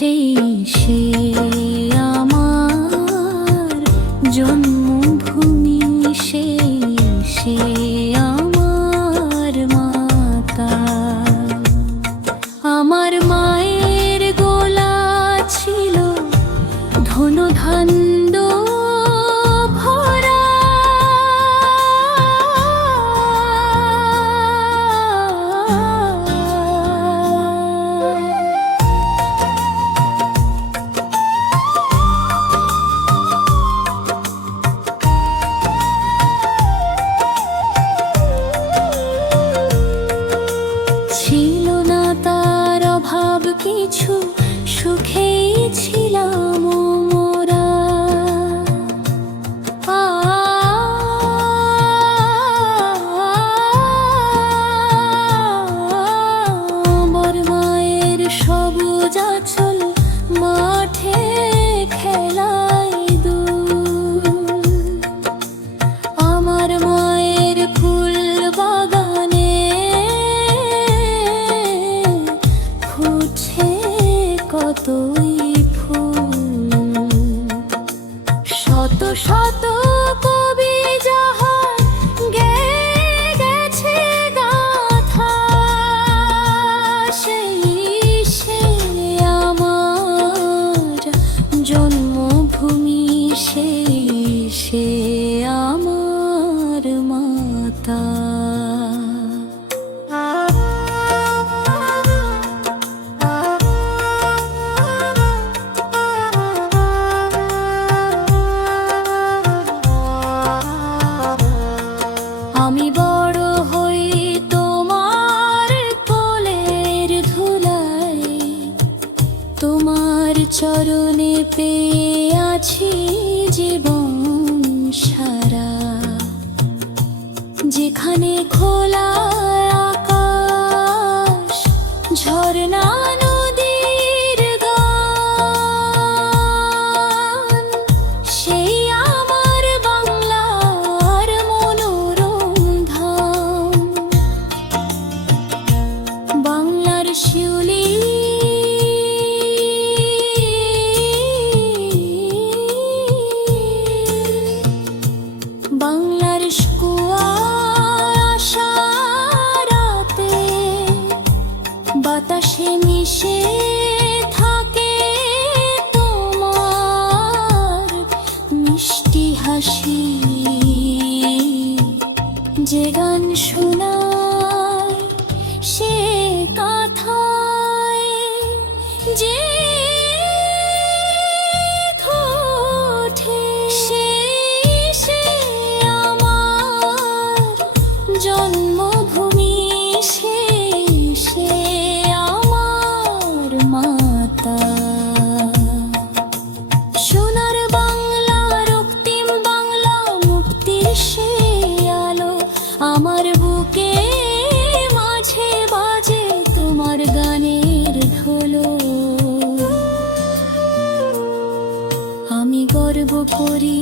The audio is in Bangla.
সেই সে আমার জন্মভূমি, সেই সে আমার মাতা। আমার মায়ের গলা ছিল ধনধান্য ভরা, ছিল না তার অভাব কিছু, সুখেই ছিলাম মোরা। আমার মায়ের সবুজ আঁচল, মাঠে খেলাই দুল। আমার মায়ের ফুল বাগানে ফুটছে কতই ফুল। শত শত কবি যাহার গেয়ে গেছে গাথা, সেই সে আমার জন্মভূমি, সেই সে আমার মাতা। আমি বড় হই তোমার কোলের ধুলায়, তোমার চরণে পেয়ে আছি জীবন সারা। যেখানে খোলা আকাশ, ঝর্ণা নদীর গান, সেই আমার বাংলার মনোরম ধাম। বাংলার শিউলি বাংলার কুয়াশারাতে বাতাসে মিশে থাকে তোমার মিষ্টি হাসি। যে গান শোনায় সে কথায় যে ওঠে, সেই সে আমার জন্মভূমি, সেই সে আমার মাতা। সোনার বাংলা, রক্তিম বাংলা, মুক্তির সে আলো। আমার বুকে মাঝে বাজে তোমার গানের ঢোলো। আমি গর্ব করি